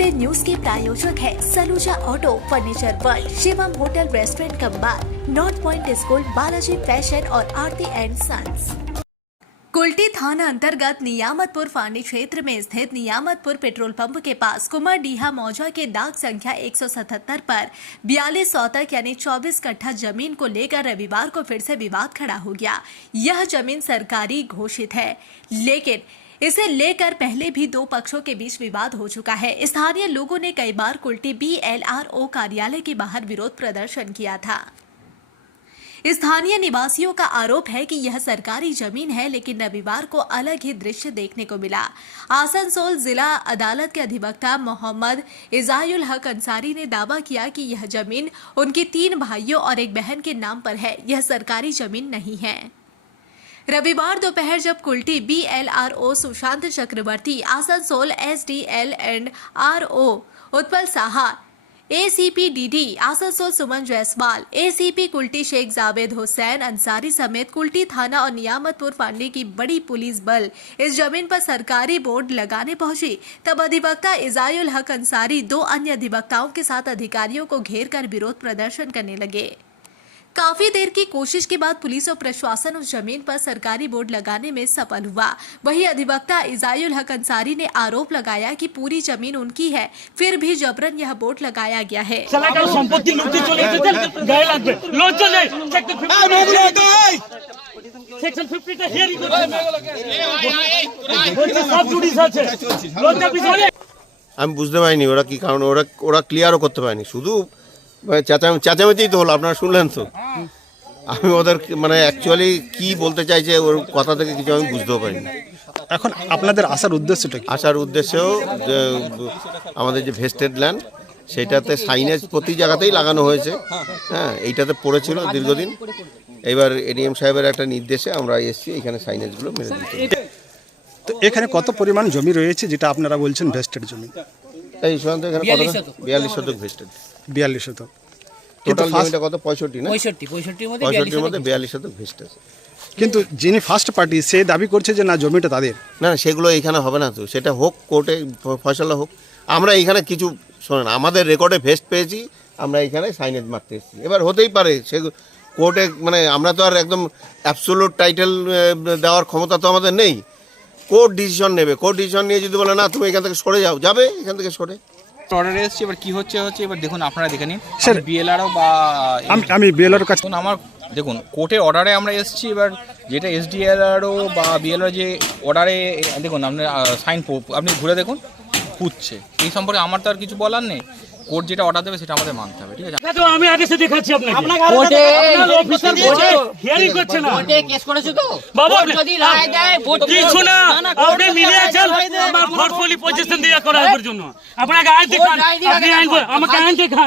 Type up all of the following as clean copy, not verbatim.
Today news के प्रायोजक है Saluja auto, furniture world, Shivam hotel restaurant cum bar, north point school, Balaji fashion और Aarti and sons. Kulti थाना अंतर्गत नियामतपुर फांडी क्षेत्र में स्थित नियामतपुर पेट्रोल पंप के पास कुमारडीहा मौजा के डाक संख्या 177 पर 42 सौतक यानी 24 कट्ठा जमीन को लेकर रविवार को फिर से विवाद खड़ा हो गया। यह जमीन सरकारी घोषित है, लेकिन इसे लेकर पहले भी दो पक्षों के बीच विवाद हो चुका है। स्थानीय लोगों ने कई बार कुल्टी BLRO कार्यालय के बाहर विरोध प्रदर्शन किया था। स्थानीय निवासियों का आरोप है कि यह सरकारी जमीन है, लेकिन रविवार को अलग ही दृश्य देखने को मिला। आसनसोल जिला अदालत के अधिवक्ता मोहम्मद इजायुल हक अंसारी ने दावा किया कि यह जमीन उनकी 3 भाइयों और एक बहन के नाम पर है, यह सरकारी जमीन नहीं है। रविवार दोपहर जब Kulti BLRO Sushant Chakraborty, Asansol SDL and RO Utpal Saha, ACP DD Asansol Suman Jaiswal, ACP Kulti Sheikh Javed Hussain Ansari समेत कुल्टी थाना और नियामतपुर फांडी की बड़ी पुलिस बल इस जमीन पर सरकारी बोर्ड लगाने पहुंची, तब अधिवक्ता इजायुल हक अंसारी 2 अन्य अधिवक्ताओं के साथ अधिकारियों को घेर कर विरोध प्रदर्शन करने लगे। काफी देर की कोशिश के बाद पुलिस और प्रशासन उस जमीन पर सरकारी बोर्ड लगाने में सफल हुआ। वहीं अधिवक्ता इजायुल हक अंसारी ने आरोप लगाया कि पूरी जमीन उनकी है, फिर भी जबरन यह बोर्ड लगाया गया है। আমি বুঝতে পারিনি ওরা কি কারণ, ওরা ক্লিয়ারও করতে পারেনি, শুধু চেঁচামেচি তো হলো, আপনারা শুনলেন তো। আমি ওদের মানে অ্যাকচুয়ালি কি বলতে চাইছে ওর কথা থেকে কিছু আমি বুঝতেও পারিনি। এখন আপনাদের আসার উদ্দেশ্যটা কি? আসার উদ্দেশ্যেও যে আমাদের যে ভেস্টেড ল্যান্ড সেইটাতে সাইনেজ প্রতি জায়গাতেই লাগানো হয়েছে, হ্যাঁ, এইটাতে পড়েছিল দীর্ঘদিন। এবার ADM সাহেবের একটা নির্দেশে আমরা এসেছি এখানে সাইনেজগুলো মেরে দিতে। তো এখানে কত পরিমাণ জমি রয়েছে যেটা আপনারা বলছেন ভেস্টেড জমি? এই সাধারণত এখানে 42 শতক ভেস্টেড। 42 শতক। টোটাল জমিটা কত? 65 না? 65 মধ্যে 42 শতক ভেস্টেড। কিন্তু যিনি ফার্স্ট পার্টি সে দাবি করছে যে না জমিটা তাদের। না, সেগুলো এখানে হবে না, তো সেটা হোক, কোর্টে ফয়সালা হোক। আমরা এখানে কিছু শোনেন, আমাদের রেকর্ডে ভেস্ট পেয়েছি, আমরা এখানে সাইনেজ মারতে এসেছি। এবার হতেই পারে সে কোর্টে, মানে আমরা তো আর একদম অ্যাবসোলুট টাইটেল দেওয়ার ক্ষমতা তো আমাদের নেই। কোর্ট ডিসিশন নেবে, কোর্ট ডিসিশন নিয়ে যদি বলে না তুমি এখান থেকে সরে যাও, যাবে এখান থেকে সরে। অর্ডারে এসেছে, এবার কি হচ্ছে এবার দেখুন, আপনারা দেখে নিন। BLRO বা আমি BLRO কাছে আমার দেখুন কোর্টের অর্ডারে আমরা এসেছি। এবার যেটা SDLRO বা BLRO যে অর্ডারে দেখুন আপনার সাইন, আপনি ঘুরে দেখুন পুচ্ছে, এই সম্পর্কে আমার তো আর কিছু বলার নেই। কোর্ট যেটা অর্ডার দেবে সেটা আমাদের মানতে হবে, ঠিক আছে? তো আমি আগে সে দেখাচ্ছি আপনাকে। কোর্টে অফিসার বলছে হিয়ারিং করছে না। কোর্টে কেস করেছে তো বাবা, যদি রায় দেয় ভোট কিছু না, আপনি মিলে আছেন আমার ফোর্সফুলি পজিশন দিয়ে করার জন্য। আপনাকে আইন দেখান, আপনি আইন আমাকে আইন দেখান,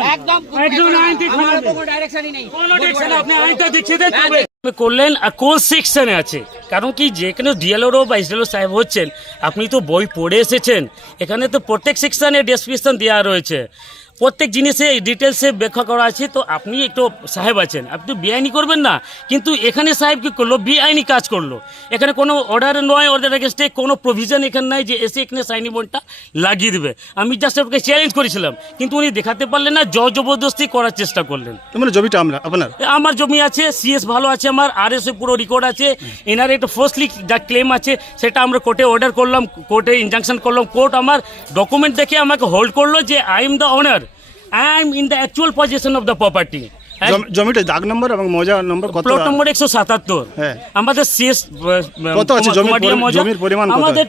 একদম আইন দেখান, কোনো ডাইরেকশনই নেই, কোনো ডাইরেকশন। আপনি আইনটা দেখিয়ে দেন তবে করলেন। আর কোন সেকশনে আছে? কারণ কি যেখানে DLRO বা SDLRO সাহেব হচ্ছেন, আপনি তো বই পড়ে এসেছেন, এখানে তো প্রত্যেক সেকশনে ডেসক্রিপশন দেওয়া রয়েছে, প্রত্যেক জিনিসে ডিটেলসে ব্যাখ্যা করা আছে। তো আপনি একটু সাহেব আছেন, আপনি বেআইনি করবেন না, কিন্তু এখানে সাহেব কি করলো? বেআইনি কাজ করলো। এখানে কোনো অর্ডার নয়, অর্ডার এগেনস্টে কোনো প্রভিশন এখানে নাই যে এসে এখানে সাইনি বোর্ডটা লাগিয়ে দেবে। আমি জাস্ট আপনাকে চ্যালেঞ্জ করেছিলাম, কিন্তু উনি দেখাতে পারলেন না, জবরদস্তি করার চেষ্টা করলেন। মানে জমিটা আপনার? আমার জমি আছে, CS ভালো আছে, আমার RS এ পুরো রেকর্ড আছে। এনার একটা ফার্স্টলি যা ক্লেম আছে সেটা আমরা কোর্টে অর্ডার করলাম, কোর্টে ইনজাংশন করলাম। কোর্ট আমার ডকুমেন্ট দেখে আমাকে হোল্ড করলো যে I am the honour, I am in the actual possession of the property. জমিটা দাগ নম্বর এবং মৌজা নম্বর কত? প্লট নম্বর 177। হ্যাঁ, আমাদের শেষ কত আছে জমির পরিমাণ কত? আমাদের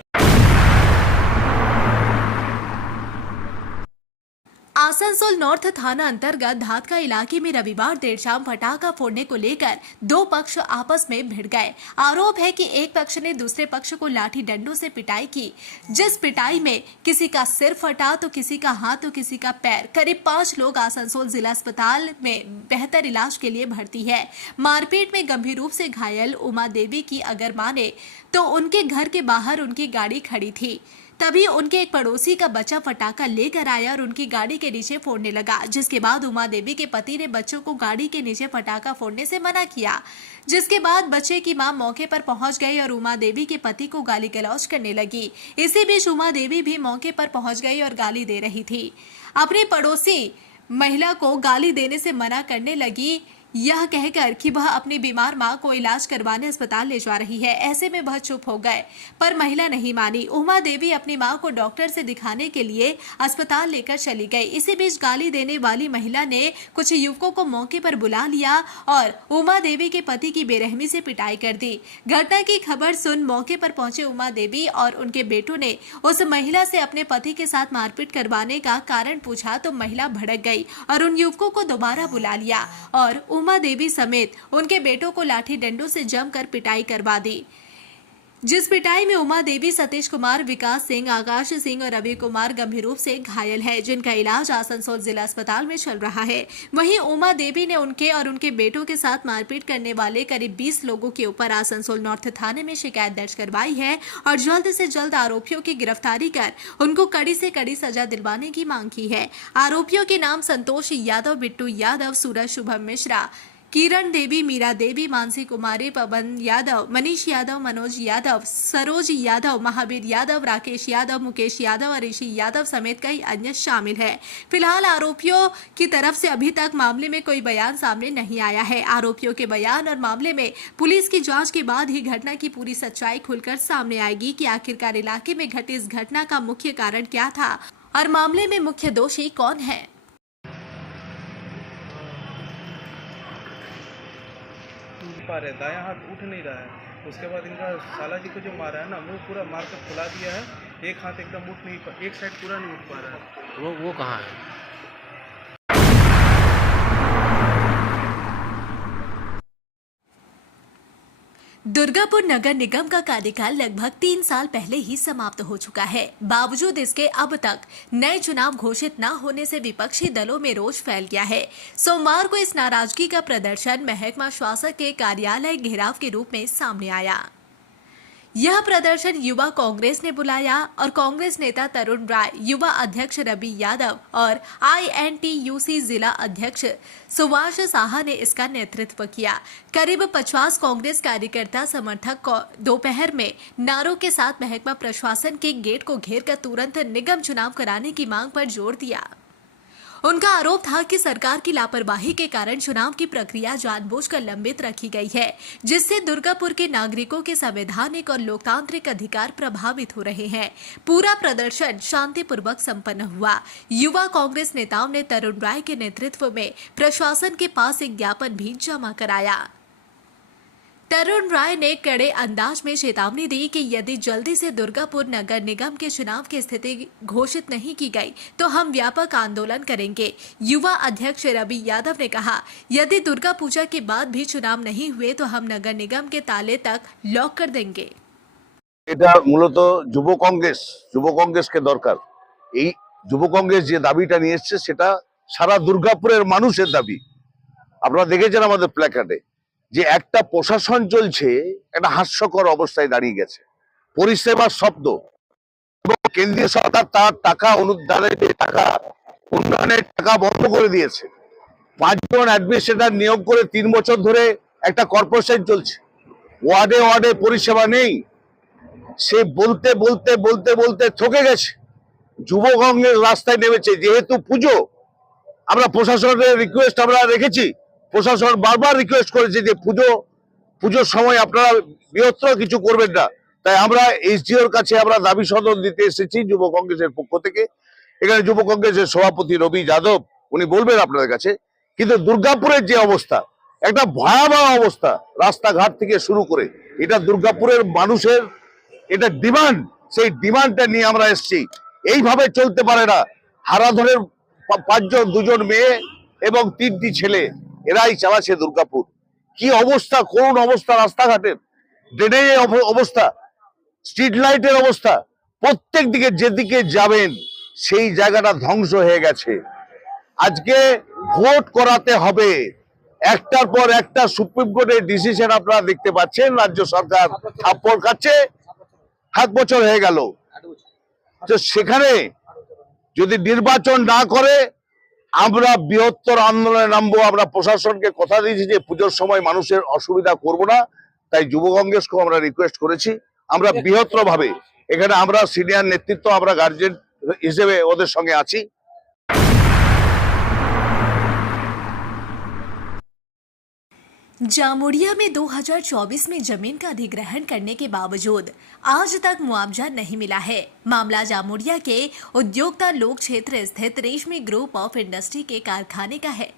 आसनसोल नॉर्थ थाना अंतर्गत धातका इलाके में रविवार देर शाम फटाखा फोड़ने को लेकर 2 पक्ष आपस में भिड़ गए। आरोप है कि एक पक्ष ने दूसरे पक्ष को लाठी डंडों से पिटाई की, जिस पिटाई में किसी का सिर फटा तो किसी का हाथ तो किसी का पैर। करीब 5 लोग आसनसोल जिला अस्पताल में बेहतर इलाज के लिए भर्ती है। मारपीट में गंभीर रूप से घायल उमा देवी की अगर माने तो उनके घर के बाहर उनकी गाड़ी खड़ी थी, तभी उनके एक पड़ोसी का बच्चा पटाखा लेकर आया और उनकी गाड़ी के नीचे फोड़ने लगा, जिसके बाद उमा देवी के पति ने बच्चों को गाड़ी के नीचे पटाखा फोड़ने से मना किया, जिसके बाद बच्चे की मां मौके पर पहुंच गई और उमा देवी के पति को गाली गलौज करने लगी। इसी बीच उमा देवी भी मौके पर पहुंच गई और गाली दे रही थी। अपनी पड़ोसी महिला को गाली देने से मना करने लगी, यह कहकर कि वह अपनी बीमार मां को इलाज करवाने अस्पताल ले जा रही है। ऐसे में वह चुप हो गए, पर महिला नहीं मानी। उमा देवी अपनी मां को डॉक्टर से दिखाने के लिए अस्पताल लेकर चली गई। इसी बीच गाली देने वाली महिला ने कुछ युवकों को मौके पर बुला लिया और उमा देवी के पति की बेरहमी से पिटाई कर दी। घटना की खबर सुन मौके पर पहुंचे उमा देवी और उनके बेटों ने उस महिला से अपने पति के साथ मारपीट करवाने का कारण पूछा तो महिला भड़क गई और उन युवकों को दोबारा बुला लिया और उमा देवी समेत उनके बेटों को लाठी डंडों से जमकर पिटाई करवा दी, जिस पिटाई में उमा देवी, सतीश कुमार, विकास सिंह, आकाश सिंह और रवि कुमार गंभीर रूप से घायल है, जिनका इलाज आसनसोल जिला अस्पताल में चल रहा है। वहीं उमा देवी ने उनके और उनके बेटों के साथ मारपीट करने वाले करीब 20 लोगों के ऊपर आसनसोल नॉर्थ थाने में शिकायत दर्ज करवाई है और जल्द से जल्द आरोपियों की गिरफ्तारी कर उनको कड़ी से कड़ी सजा दिलवाने की मांग की है। आरोपियों के नाम संतोष यादव, बिट्टू यादव, सूरज शुभम मिश्रा, किरण देवी, मीरा देवी, मानसी कुमारी, पवन यादव, मनीष यादव, मनोज यादव, सरोज यादव, महावीर यादव, राकेश यादव, मुकेश यादव और ऋषि यादव समेत कई अन्य शामिल हैं। फिलहाल आरोपियों की तरफ से अभी तक मामले में कोई बयान सामने नहीं आया है। आरोपियों के बयान और मामले में पुलिस की जांच के बाद ही घटना की पूरी सच्चाई खुलकर सामने आएगी कि आखिरकार इलाके में घटी इस घटना का मुख्य कारण क्या था और मामले में मुख्य दोषी कौन है। पा रहे, दायां हाथ उठ नहीं रहा है। उसके बाद इनका साला जी को जो मारा है ना, मुंह पूरा मार कर फुला दिया है, एक हाथ एकदम उठ नहीं पा, एक साइड पूरा नहीं उठ पा रहा है। वो कहाँ है? दुर्गापुर नगर निगम का कार्यकाल लगभग 3 साल पहले ही समाप्त हो चुका है। बावजूद इसके अब तक नए चुनाव घोषित न होने से विपक्षी दलों में रोष फैल गया है। सोमवार को इस नाराजगी का प्रदर्शन महकमा शासक के कार्यालय घेराव के रूप में सामने आया। यह प्रदर्शन युवा कांग्रेस ने बुलाया और कांग्रेस नेता तरुण राय, युवा अध्यक्ष रवि यादव और INTUC जिला अध्यक्ष सुभाष साहा ने इसका नेतृत्व किया। करीब 50 कांग्रेस कार्यकर्ता समर्थक दोपहर में नारों के साथ महकमा प्रशासन के गेट को घेरकर तुरंत निगम चुनाव कराने की मांग पर जोर दिया। उनका आरोप था कि सरकार की लापरवाही के कारण चुनाव की प्रक्रिया जानबूझकर लंबित रखी गई है, जिससे दुर्गापुर के नागरिकों के संवैधानिक और लोकतांत्रिक अधिकार प्रभावित हो रहे हैं। पूरा प्रदर्शन शांतिपूर्वक संपन्न हुआ। युवा कांग्रेस नेताओं ने तरुण राय के नेतृत्व में प्रशासन के पास एक ज्ञापन भी जमा कराया। तरुण राय ने कड़े अंदाज में चेतावनी दी कि यदि जल्दी से दुर्गापुर नगर निगम के चुनाव की स्थिति घोषित नहीं की गई तो हम व्यापक आंदोलन करेंगे। युवा अध्यक्ष रवि यादव ने कहा, यदि दुर्गा पूजा के बाद भी चुनाव नहीं हुए तो हम नगर निगम के ताले तक लॉक कर देंगे। এটা মূলত যুব কংগ্রেসকে দরকার। এই যুব কংগ্রেস যে দাবিটা নিয়ে এসেছে সেটা সারা দুর্গাপুরের মানুষের দাবি। আপনারা দেখেছেন আমাদের প্ল্যাকার্ডে যে একটা প্রশাসন চলছে, একটা হাস্যকর অবস্থায় দাঁড়িয়ে গেছে। পরিষেবার শব্দ এবং কেন্দ্রীয় সরকার তার টাকা অনুদানের টাকা, উন্নয়নের টাকা বন্ধ করে দিয়েছে। 5 জন অ্যাডমিনিস্ট্রেটর নিয়োগ করে 3 বছর ধরে একটা কর্পোরেশন চলছে। ওয়ার্ডে ওয়ার্ডে পরিষেবা নেই। সে বলতে বলতে বলতে বলতে থকে গেছে। যুব কংগ্রেস রাস্তায় নেমেছে। যেহেতু পুজো, আমরা প্রশাসনের রিকোয়েস্ট আমরা রেখেছি, প্রশাসন বারবার রিকোয়েস্ট করেছে যে পুজোর সময় আপনারা বৃহত্তর কিছু করবেন না। তাই আমরা SDOর কাছে আমরা দাবি সদন দিতে এসেছি যুব কংগ্রেসের পক্ষ থেকে। এখানে যুব কংগ্রেসের সভাপতি রবি যাদব উনি বলবেন আপনাদের কাছে। কিন্তু দুর্গাপুরের যে অবস্থা, একটা ভয়াবহ অবস্থা, রাস্তাঘাট থেকে শুরু করে, এটা দুর্গাপুরের মানুষের এটা ডিমান্ড, সেই ডিমান্ডটা নিয়ে আমরা এসেছি। এইভাবে চলতে পারে না। হারাধনের 5 জন, 2 জন মেয়ে এবং 3টি ছেলে, এরাই চালাচ্ছে দুর্গাপুর। কি অবস্থা, করুণ অবস্থা রাস্তাঘাটের, ড্রেনেজের অবস্থা, স্ট্রিট লাইটের অবস্থা, প্রত্যেক দিকে যেদিকে যাবেন সেই জায়গাটা ধ্বংস হয়ে গেছে। আজকে ভোট করাতে হবে। একটার পর একটা সুপ্রিম কোর্টের ডিসিশন আপনারা দেখতে পাচ্ছেন। রাজ্য সরকার থাপ্পড় খাচ্ছে। 7 বছর হয়ে গেল। তো সেখানে যদি নির্বাচন না করে আমরা বৃহত্তর আন্দোলনে নামবো। আমরা প্রশাসনকে কথা দিয়েছি যে পুজোর সময় মানুষের অসুবিধা করব না, তাই যুব কংগ্রেসকেও আমরা রিকোয়েস্ট করেছি। আমরা বৃহত্তর ভাবে এখানে আমরা সিনিয়র নেতৃত্ব, আমরা গার্জেন হিসেবে ওদের সঙ্গে আছি। जामुड़िया में 2024 में जमीन का अधिग्रहण करने के बावजूद आज तक मुआवजा नहीं मिला है। मामला जामुड़िया के उद्योगता लोक क्षेत्र स्थित रेशमी ग्रुप ऑफ इंडस्ट्री के कारखाने का है।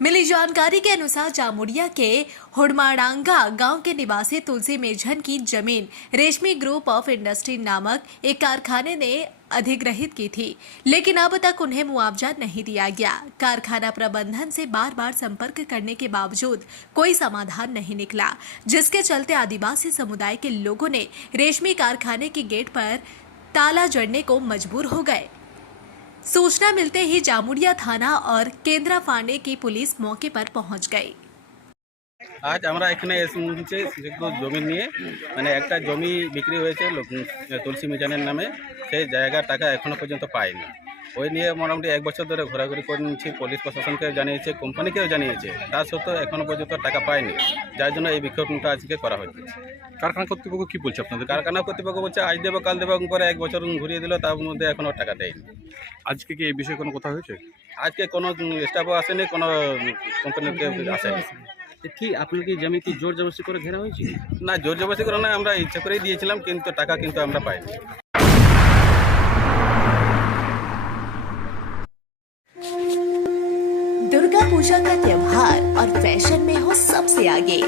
मिली जानकारी के अनुसार जामुड़िया के हुड़माड़ांगा गांव के निवासी तुलसी मेझन की जमीन रेशमी ग्रुप ऑफ इंडस्ट्री नामक एक कारखाने ने अधिग्रहित की थी, लेकिन अब तक उन्हें मुआवजा नहीं दिया गया। कारखाना प्रबंधन से बार बार संपर्क करने के बावजूद कोई समाधान नहीं निकला, जिसके चलते आदिवासी समुदाय के लोगों ने रेशमी कारखाने के गेट पर ताला जड़ने को मजबूर हो गए। सूचना मिलते ही जामुड़िया थाना और केंद्रा फांडे की पुलिस मौके पर पहुंच गई। আজ আমরা এখানে এসেছি একটু জমি নিয়ে, মানে একটা জমি বিক্রি হয়েছে তুলসী মিজানের নামে, সেই জায়গার টাকা এখনো পর্যন্ত পায়নি। ওই নিয়ে মোটামুটি 1 বছর ধরে ঘোরাঘুরি করেছি, পুলিশ প্রশাসনকে জানিয়েছে, কোম্পানিকেও জানিয়েছে, তা সত্ত্বেও এখনো পর্যন্ত টাকা পায়নি, যার জন্য এই বিক্ষোভটা আজকে করা হচ্ছে। কারখানা কর্তৃপক্ষ কি বলছে আপনাদের? কারখানা কর্তৃপক্ষ বলছে আজ দেবো কাল দেবো করে 1 বছর ঘুরিয়ে দিল, তার মধ্যে এখনও টাকা দেয়নি। আজকে কি এই বিষয়ে কোনো কথা হয়েছে? আজকে কোনো স্টাফও আসেনি, কোনো কোম্পানিতে আসেনি। কি আপনার কি জমি কি জোর জবরদস্তি করে ঘেরা হয়েছে? না, জোর জবরদস্তি করে না, আমরা ইচ্ছা করেই দিয়েছিলাম, কিন্তু টাকা কিন্তু আমরা পাইনি। दुर्गा पूजा का त्योहार और फैशन में हो सबसे आगे।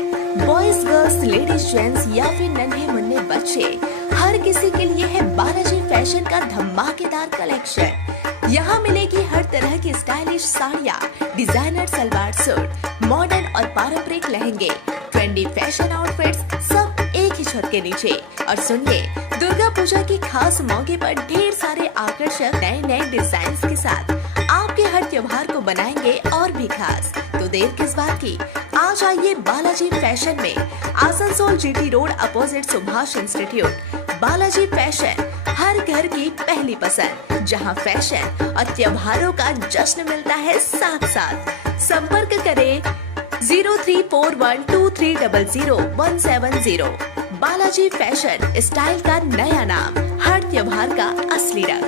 बॉयज, गर्ल्स, लेडीज, जेंट्स या फिर नन्हे मुन्ने बच्चे, हर किसी के लिए है बालाजी फैशन का धमाकेदार कलेक्शन। यहाँ मिलेगी हर तरह की स्टाइलिश साड़ियाँ, डिजाइनर सलवार सूट, मॉडर्न और पारंपरिक लहंगे, ट्रेंडी फैशन आउटफिट्स, सब एक ही छत के नीचे। और सुनिए, दुर्गा पूजा की खास मौके पर ढेर सारे आकर्षक नए नए डिजाइन के साथ आपके हर त्योहार को बनाएंगे और भी खास। तो देर किस बात की, आज आइए बालाजी फैशन में, Asansol GT road opposite Subhash institute. Balaji fashion हर घर की पहली पसंद, जहां फैशन और त्योहारों का जश्न मिलता है साथ साथ। संपर्क करें 034123000170। बालाजी फैशन, स्टाइल का नया नाम, हर त्योहार का असली रंग।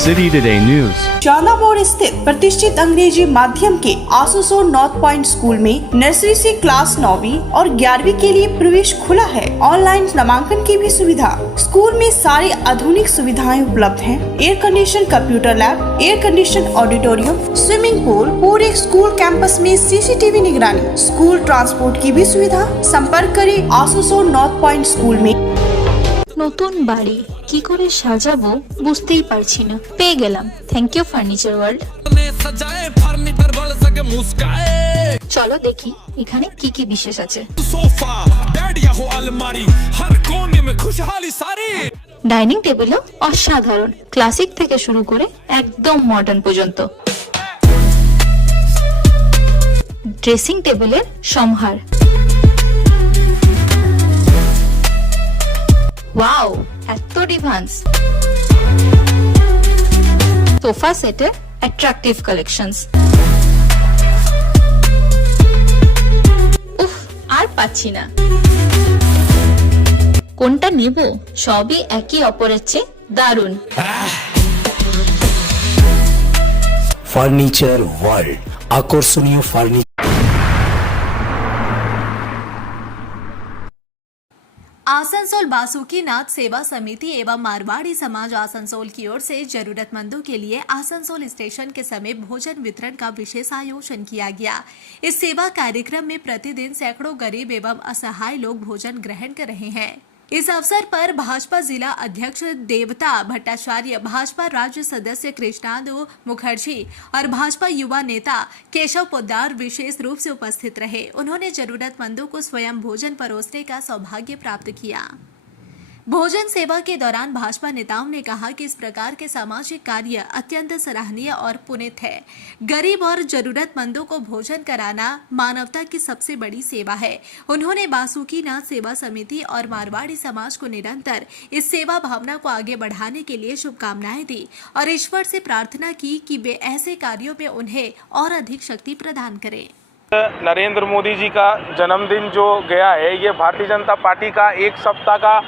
City today news. शाला मोड़ स्थित प्रतिष्ठित अंग्रेजी माध्यम के आसनसोल नॉर्थ पॉइंट स्कूल में नर्सरी से क्लास 9वीं और 11वीं के लिए प्रवेश खुला है। ऑनलाइन नामांकन की भी सुविधा। स्कूल में सारी आधुनिक सुविधाएं उपलब्ध हैं। Air condition computer lab, air condition auditorium, swimming pool, पूरे स्कूल कैंपस में सीसीटीवी निगरानी, स्कूल ट्रांसपोर्ट की भी सुविधा। संपर्क करें आसनसोल नॉर्थ पॉइंट स्कूल में। নতুন বাড়ি কি করে সাজাবো বুঝতেই পারছি না, পেয়ে গেলাম থ্যাংক ইউ ফার্নিচার ওয়ার্ল্ড। চলো দেখি এখানে কি কি বিশেষ আছে। ডাইনিং টেবিলও অসাধারণ, ক্লাসিক থেকে শুরু করে একদম মডার্ন পর্যন্ত। ড্রেসিং টেবিলের সমাহার, ওয়াও এত ডিভান্স। সোফা সেটের অ্যাট্রাকটিভ কালেকশনস, উফ আর পাচ্ছি না, কোনটা নেব? সবই একই অপরের চেয়ে দারুণ। ফার্নিচার ওয়ার্ল্ড, আকর্ষণীয় ফার্নিচার। आसनसोल बासुकीनाथ सेवा समिति एवं मारवाड़ी समाज आसनसोल की ओर से जरूरतमंदों के लिए आसनसोल स्टेशन के समीप भोजन वितरण का विशेष आयोजन किया गया। इस सेवा कार्यक्रम में प्रतिदिन सैकड़ों गरीब एवं असहाय लोग भोजन ग्रहण कर रहे हैं। इस अवसर पर भाजपा जिला अध्यक्ष देवता भट्टाचार्य, भाजपा राज्य सदस्य कृष्णादु मुखर्जी और भाजपा युवा नेता केशव पोद्दार विशेष रूप से उपस्थित रहे। उन्होंने जरूरतमंदों को स्वयं भोजन परोसने का सौभाग्य प्राप्त किया। भोजन सेवा के दौरान भाजपा नेताओं ने कहा कि इस प्रकार के सामाजिक कार्य अत्यंत सराहनीय और पुनीत है। गरीब और जरूरतमंदों को भोजन कराना मानवता की सबसे बड़ी सेवा है। उन्होंने बासुकीनाथ सेवा समिति और मारवाड़ी समाज को निरंतर इस सेवा भावना को आगे बढ़ाने के लिए शुभकामनाएं दी और ईश्वर से प्रार्थना की कि वे ऐसे कार्यों में उन्हें और अधिक शक्ति प्रदान करें। नरेंद्र मोदी जी का जन्मदिन जो गया है, ये भारतीय जनता पार्टी का एक सप्ताह का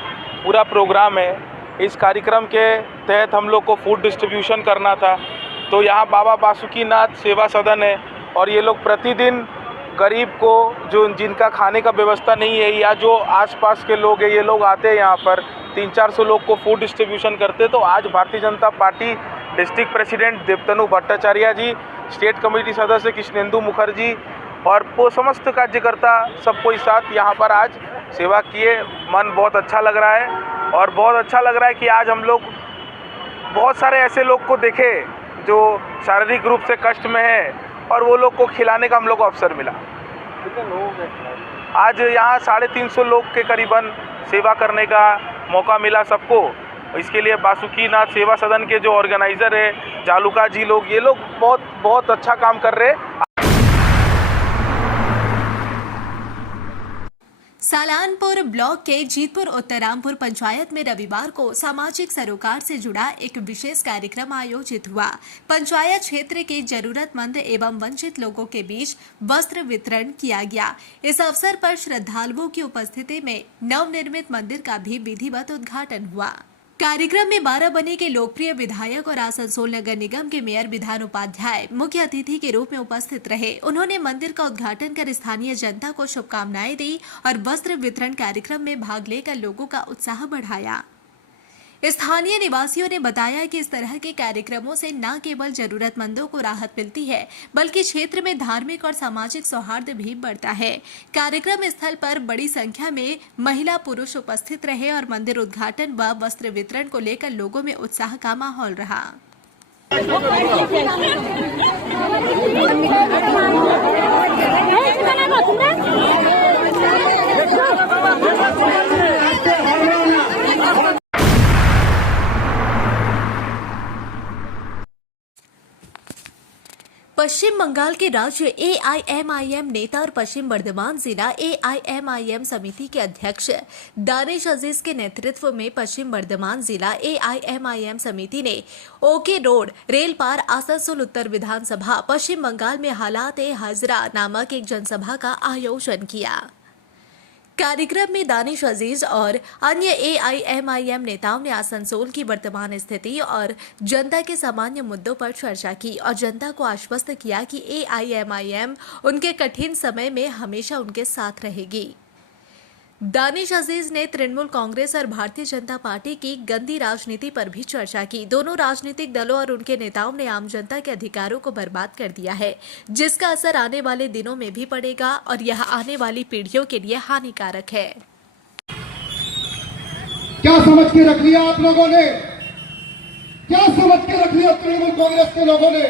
पूरा प्रोग्राम है। इस कार्यक्रम के तहत हम लोग को फूड डिस्ट्रीब्यूशन करना था, तो यहाँ बाबा बासुकीनाथ सेवा सदन है और ये लोग प्रतिदिन गरीब को जो जिनका खाने का व्यवस्था नहीं है या जो आसपास के लोग हैं, ये लोग आते हैं यहाँ पर 300-400 लोग को फूड डिस्ट्रीब्यूशन करते। तो आज Bharatiya Janata party district president देवतनु Bhattacharya जी, स्टेट कमेटी सदस्य कृष्णेंदु मुखर्जी और वो समस्त कार्यकर्ता सब कोई साथ यहाँ पर आज सेवा किए। मन बहुत अच्छा लग रहा है और बहुत अच्छा लग रहा है कि आज हम लोग बहुत सारे ऐसे लोग को देखे जो शारीरिक रूप से कष्ट में है और वो लोग को खिलाने का हम लोग को अवसर मिला। आज यहाँ 350 लोग के करीबन सेवा करने का मौका मिला सबको। इसके लिए बासुकीनाथ सेवा सदन के जो ऑर्गेनाइज़र है जालूका जी लोग, ये लोग बहुत अच्छा काम कर रहे हैं। सालानपुर ब्लॉक के जीतपुर उत्तरामपुर पंचायत में रविवार को सामाजिक सरोकार से जुड़ा एक विशेष कार्यक्रम आयोजित हुआ। पंचायत क्षेत्र के जरूरतमंद एवं वंचित लोगों के बीच वस्त्र वितरण किया गया। इस अवसर पर श्रद्धालुओं की उपस्थिति में नवनिर्मित मंदिर का भी विधिवत उद्घाटन हुआ। कार्यक्रम में बाराबनी के लोकप्रिय विधायक और आसनसोल नगर निगम के मेयर विधान उपाध्याय मुख्य अतिथि के रूप में उपस्थित रहे। उन्होंने मंदिर का उद्घाटन कर स्थानीय जनता को शुभकामनाएं दी और वस्त्र वितरण कार्यक्रम में भाग लेकर लोगों का उत्साह बढ़ाया। स्थानीय निवासियों ने बताया कि इस तरह के कार्यक्रमों से न केवल जरूरतमंदों को राहत मिलती है, बल्कि क्षेत्र में धार्मिक और सामाजिक सौहार्द भी बढ़ता है। कार्यक्रम स्थल पर बड़ी संख्या में महिला पुरुष उपस्थित रहे और मंदिर उद्घाटन व वस्त्र वितरण को लेकर लोगों में उत्साह का माहौल रहा। पश्चिम बंगाल के राज्य AIMIM नेता और पश्चिम बर्धमान जिला AIMIM समिति के अध्यक्ष दानिश अजीज के नेतृत्व में पश्चिम बर्धमान जिला AIMIM समिति ने ओके रोड रेल पार आसनसोल उत्तर विधानसभा पश्चिम बंगाल में हालात-ए-हाजरा नामक एक जनसभा का आयोजन किया। कार्यक्रम में दानिश अजीज और अन्य AIMIM नेताओं ने आसनसोल की वर्तमान स्थिति और जनता के सामान्य मुद्दों पर चर्चा की और जनता को आश्वस्त किया कि AIMIM उनके कठिन समय में हमेशा उनके साथ रहेगी। दानिश अजीज ने तृणमूल कांग्रेस और भारतीय जनता पार्टी की गंदी राजनीति पर भी चर्चा की। दोनों राजनीतिक दलों और उनके नेताओं ने आम जनता के अधिकारों को बर्बाद कर दिया है, जिसका असर आने वाले दिनों में भी पड़ेगा और यह आने वाली पीढ़ियों के लिए हानिकारक है। क्या समझ के रख लिया आप लोगों ने? क्या समझ के रख लिया तृणमूल कांग्रेस के लोगों ने?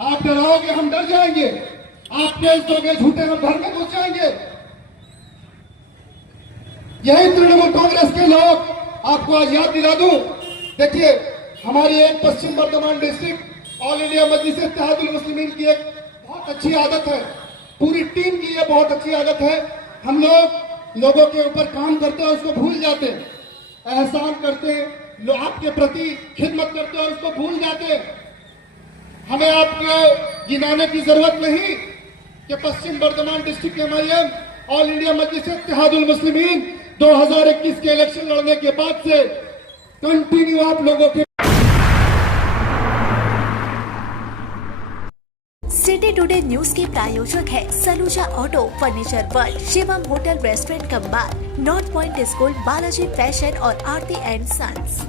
आप डराओगे, हम डर जाएंगे। आप केस दोगे, झूठे हम घर में घुस जाएंगे। यही तृणमूल कांग्रेस के लोग, आपको आज याद दिला दूं, देखिए हमारी एक पश्चिम Bardhaman district all India Majlis Ittehadul मुस्लिमीन की एक बहुत अच्छी आदत है, पूरी टीम की ये बहुत अच्छी आदत है। हम लोग लोगों के ऊपर काम करते हैं, उसको भूल जाते हैं, एहसान करते हैं, लोग आपके प्रति खिदमत करते हैं, उसको भूल जाते हैं। हमें आपको गिनाने की जरूरत नहीं कि Paschim Bardhaman district MIM all India Majlis Ittehadul Muslimeen 2021 के इलेक्शन लड़ने के बाद से कंटिन्यू आप लोगों के सिटी टुडे न्यूज के प्रायोजक है Saluja auto, furniture world, Shivam hotel restaurant cum bar, north point school, Balaji fashion और आरती एंड सन्स।